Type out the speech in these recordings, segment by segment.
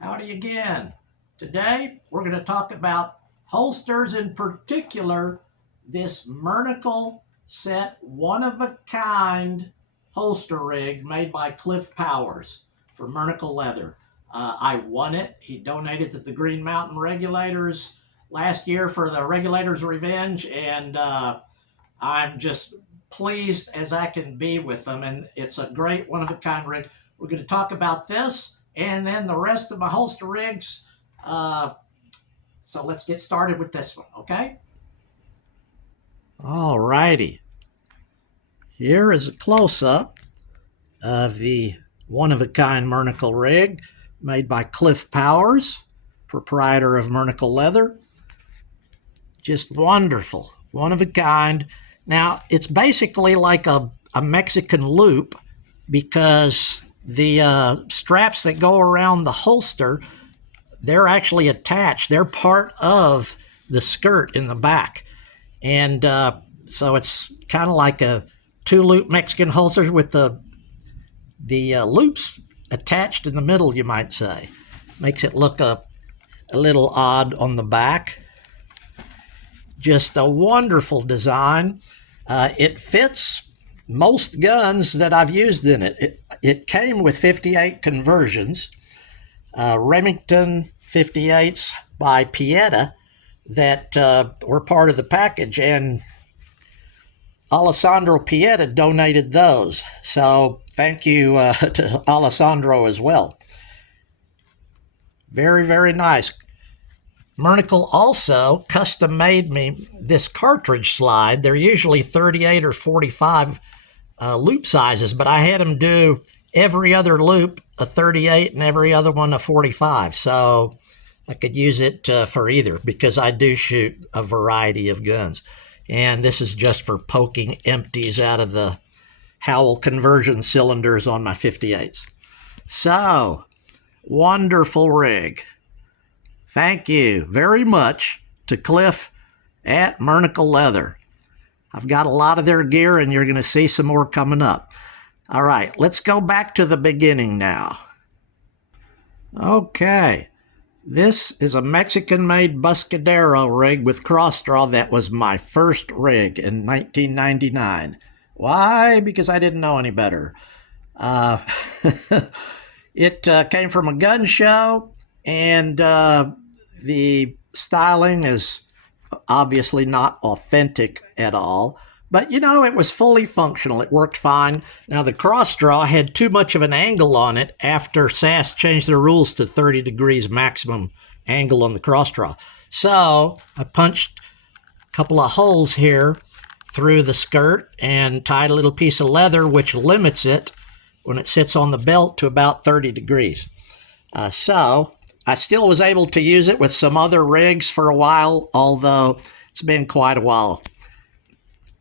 Howdy again. Today we're going to talk about holsters, in particular this Mernickle set one-of-a-kind holster rig made by Cliff Powers for Mernickle Leather. I won it. He donated to the Green Mountain Regulators last year for the Regulators Revenge, and I'm just pleased as I can be with them, and it's a great one-of-a-kind rig. We're going to talk about this and then the rest of my holster rigs. So let's get started with this one, okay? All righty. Here is a close-up of the one-of-a-kind Mernickle rig made by Cliff Powers, proprietor of Mernickle Leather. Just wonderful, one-of-a-kind. Now, it's basically like a Mexican loop because the straps that go around the holster, they're actually attached. They're part of the skirt in the back. And so it's kind of like a two-loop Mexican holster with the loops attached in the middle, you might say. Makes it look a little odd on the back. Just a wonderful design. It fits most guns that I've used in it. It came with 58 conversions, Remington 58s by Pieta that were part of the package, and Alessandro Pieta donated those. So thank you to Alessandro as well. Very, very nice. Mernickle also custom made me this cartridge slide. They're usually 38 or 45 loop sizes, but I had them do every other loop a 38 and every other one a 45. So I could use it for either because I do shoot a variety of guns. And this is just for poking empties out of the Howell conversion cylinders on my 58s. So, wonderful rig. Thank you very much to Cliff at Mernickle Leather. I've got a lot of their gear, and you're going to see some more coming up. All right, let's go back to the beginning now. Okay, this is a Mexican-made Buscadero rig with cross-draw that was my first rig in 1999. Why? Because I didn't know any better. It came from a gun show, and the styling is obviously not authentic at all. But, you know, it was fully functional. It worked fine. Now, the cross draw had too much of an angle on it after SAS changed their rules to 30 degrees maximum angle on the cross draw. So I punched a couple of holes here through the skirt and tied a little piece of leather, which limits it when it sits on the belt to about 30 degrees. So I still was able to use it with some other rigs for a while, although it's been quite a while.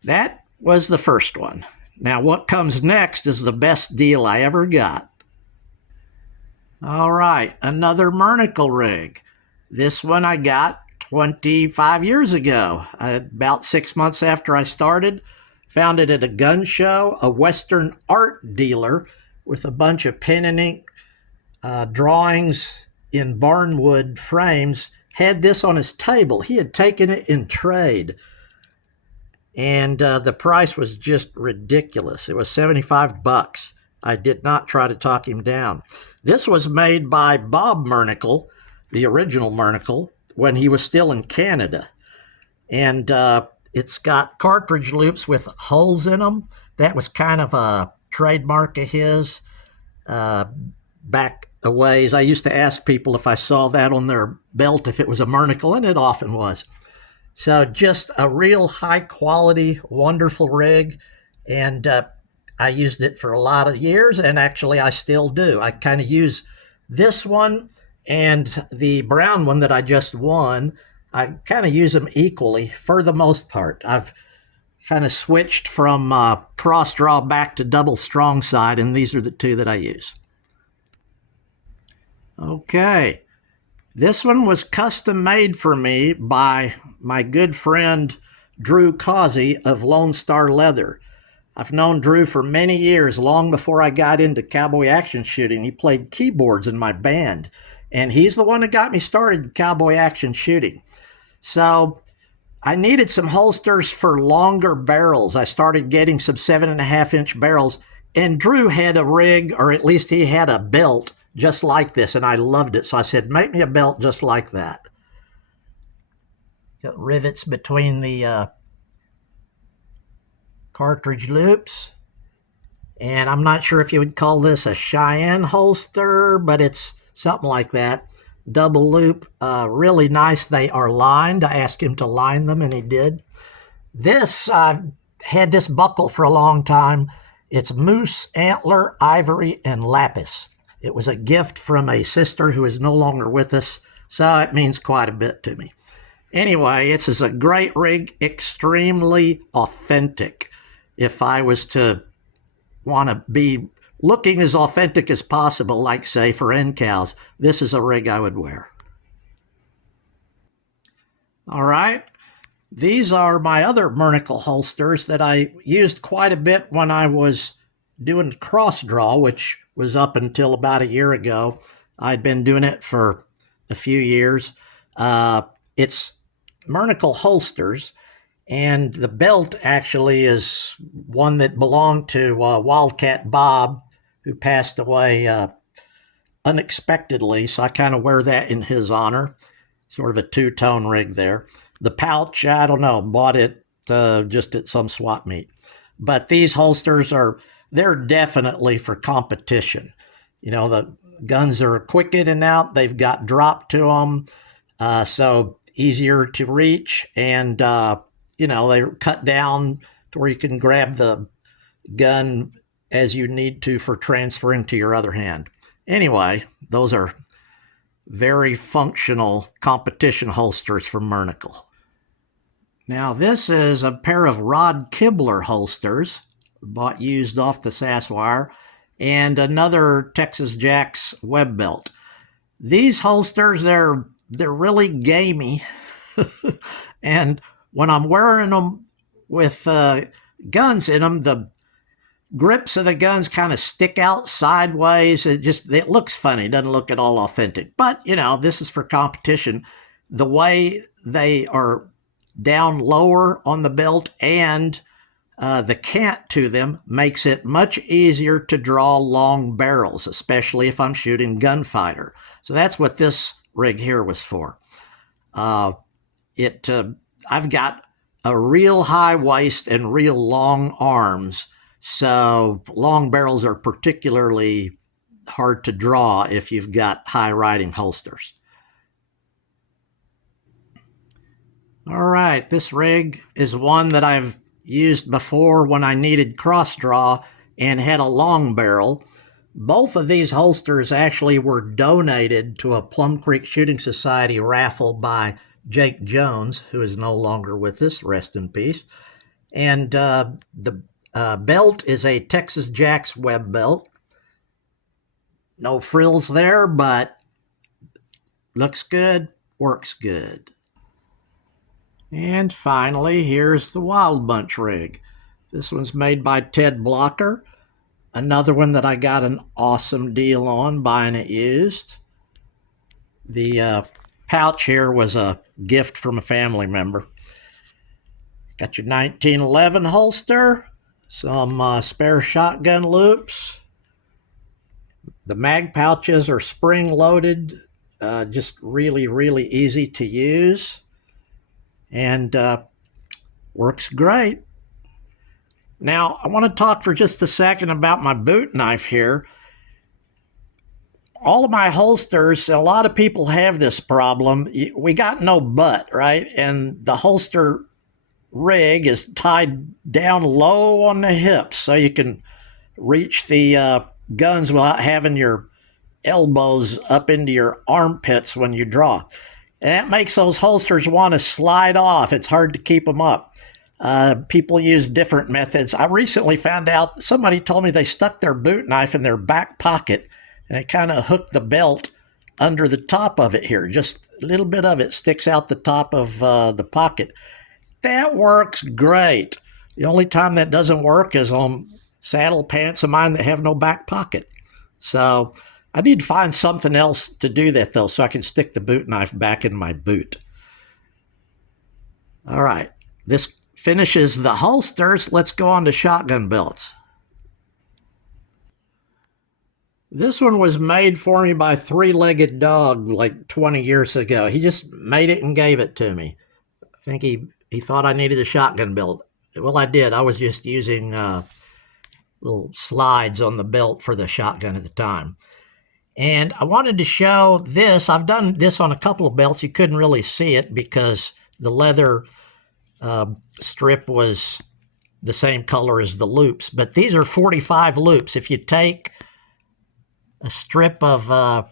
That was the first one. Now, what comes next is the best deal I ever got. All right, another Mernickle rig. This one I got 25 years ago, about 6 months after I started. Found it at a gun show, a Western art dealer with a bunch of pen and ink drawings in barnwood frames. Had this on his table. He had taken it in trade. And the price was just ridiculous. It was $75. I did not try to talk him down. This was made by Bob Mernickle, the original Mernickle, when he was still in Canada. And it's got cartridge loops with holes in them. That was kind of a trademark of his back a ways. I used to ask people if I saw that on their belt if it was a Mernickle, and it often was. So just a real high quality, wonderful rig. And I used it for a lot of years, and actually I still do. I kind of use this one and the brown one that I just won. I kind of use them equally for the most part. I've kind of switched from cross draw back to double strong side, and these are the two that I use. Okay. This one was custom made for me by my good friend Drew Causey of Lone Star Leather. I've known Drew for many years, long before I got into cowboy action shooting. He played keyboards in my band, And he's the one that got me started in cowboy action shooting. So I needed some holsters for longer barrels. I started getting some 7.5-inch barrels, and Drew had a rig, or at least he had a belt just like this, and I loved it. So I said, make me a belt just like that. Got rivets between the cartridge loops. And I'm not sure if you would call this a Cheyenne holster, but it's something like that. Double loop, really nice. They are lined. I asked him to line them, and he did. This, I've had this buckle for a long time. It's moose, antler, ivory, and lapis. It was a gift from a sister who is no longer with us, so it means quite a bit to me. Anyway, this is a great rig, extremely authentic. If I was to want to be looking as authentic as possible, like, say, for end cows, this is a rig I would wear. All right. These are my other Mernickle holsters that I used quite a bit when I was doing cross draw, which was up until about a year ago. I'd been doing it for a few years. It's Mernickle holsters, and the belt actually is one that belonged to Wildcat Bob, who passed away unexpectedly, so I kind of wear that in his honor. Sort of a two-tone rig there. The pouch, I don't know, bought it just at some swap meet. But these holsters they're definitely for competition. You know, the guns are quick in and out. They've got drop to them, so easier to reach. And, they're cut down to where you can grab the gun as you need to for transferring to your other hand. Anyway, those are very functional competition holsters from Mernickle. Now, this is a pair of Rod Kibler holsters, bought used off the Sasswire, and another Texas Jacks web belt. These holsters, they're really gamey, and when I'm wearing them with guns in them, the grips of the guns kind of stick out sideways. It looks funny. It doesn't look at all authentic. But, this is for competition. The way they are down lower on the belt and the cant to them makes it much easier to draw long barrels, especially if I'm shooting gunfighter. So that's what this rig here was for. I've got a real high waist and real long arms, so long barrels are particularly hard to draw if you've got high riding holsters. All right, this rig is one that I've used before when I needed cross draw and had a long barrel. Both of these holsters actually were donated to a Plum Creek Shooting Society raffle by Jake Jones, who is no longer with us, rest in peace. And the belt is a Texas Jacks web belt. No frills there, but looks good, works good. And finally, here's the Wild Bunch rig. This one's made by Ted Blocker. Another one that I got an awesome deal on buying it used. The pouch here was a gift from a family member. Got your 1911 holster, some spare shotgun loops. The mag pouches are spring-loaded, just really, really easy to use. And works great. Now, I want to talk for just a second about my boot knife here. All of my holsters, a lot of people have this problem. We got no butt, right? And the holster rig is tied down low on the hips so you can reach the guns without having your elbows up into your armpits when you draw. And that makes those holsters want to slide off. It's hard to keep them up. People use different methods. I recently found out, somebody told me they stuck their boot knife in their back pocket and it kind of hooked the belt under the top of it here. Just a little bit of it sticks out the top of the pocket. That works great. The only time that doesn't work is on saddle pants of mine that have no back pocket. So I need to find something else to do that, though, so I can stick the boot knife back in my boot. All right, this finishes the holsters. Let's go on to shotgun belts. This one was made for me by Three-Legged Dog like 20 years ago. He just made it and gave it to me. I think he thought I needed a shotgun belt. Well, I did. I was just using little slides on the belt for the shotgun at the time. And I wanted to show this. I've done this on a couple of belts. You couldn't really see it because the leather strip was the same color as the loops. But these are 45 loops. If you take a strip of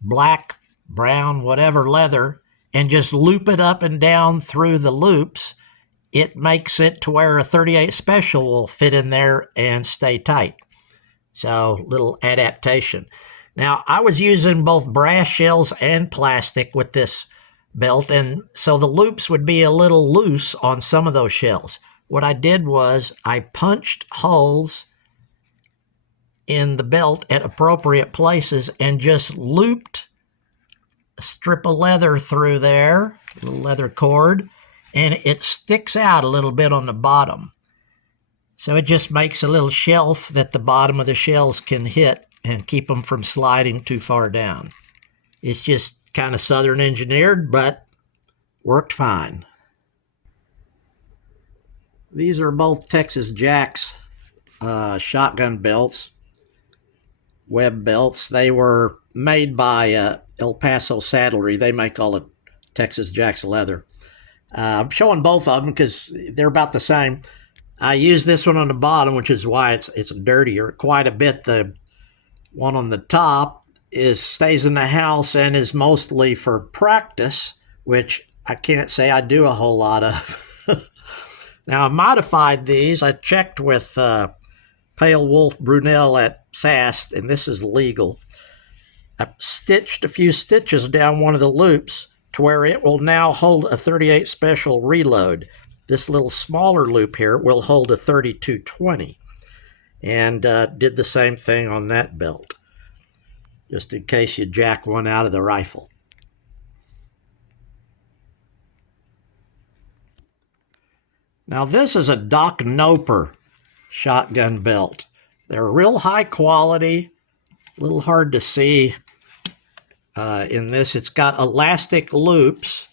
black, brown, whatever leather and just loop it up and down through the loops, it makes it to where a 38 Special will fit in there and stay tight. So, little adaptation. Now, I was using both brass shells and plastic with this belt, and so the loops would be a little loose on some of those shells. What I did was I punched holes in the belt at appropriate places and just looped a strip of leather through there, a little leather cord, and it sticks out a little bit on the bottom. So it just makes a little shelf that the bottom of the shells can hit and keep them from sliding too far down. It's just kind of Southern engineered, but worked fine. These are both Texas Jacks shotgun belts, web belts. They were made by El Paso Saddlery. They make all the Texas Jacks leather. I'm showing both of them because they're about the same. I use this one on the bottom, which is why it's dirtier quite a bit. The one on the top stays in the house and is mostly for practice, which I can't say I do a whole lot of. Now, I modified these. I checked with Pale Wolf Brunel at SAS, and this is legal. I stitched a few stitches down one of the loops to where it will now hold a 38 Special reload. This little smaller loop here will hold a 32-20, and did the same thing on that belt, just in case you jack one out of the rifle. Now this is a Doc Noper shotgun belt. They're real high quality, a little hard to see in this. It's got elastic loops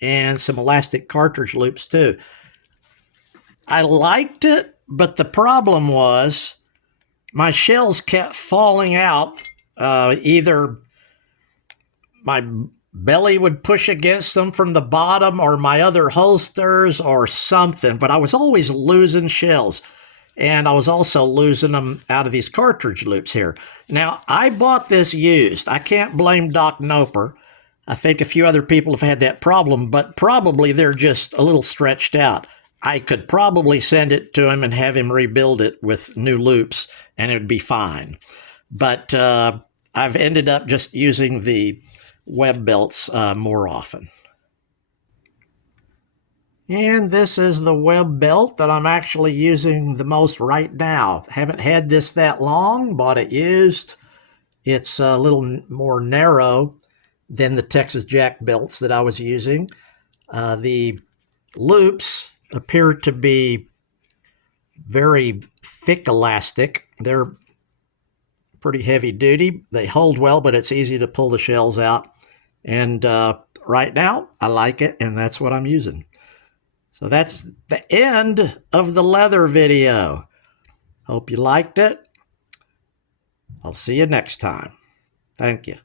and some elastic cartridge loops too. I liked it, but the problem was my shells kept falling out. Either my belly would push against them from the bottom or my other holsters or something, but I was always losing shells. And I was also losing them out of these cartridge loops here. Now, I bought this used. I can't blame Doc Noper. I think a few other people have had that problem, but probably they're just a little stretched out. I could probably send it to him and have him rebuild it with new loops, and it would be fine. But I've ended up just using the web belts more often. And this is the web belt that I'm actually using the most right now. Haven't had this that long, bought it used. It's a little more narrow than the Texas Jack belts that I was using. The loops appear to be very thick elastic. They're pretty heavy duty. They hold well, but it's easy to pull the shells out. And right now, I like it, and that's what I'm using. So that's the end of the leather video. Hope you liked it. I'll see you next time. Thank you.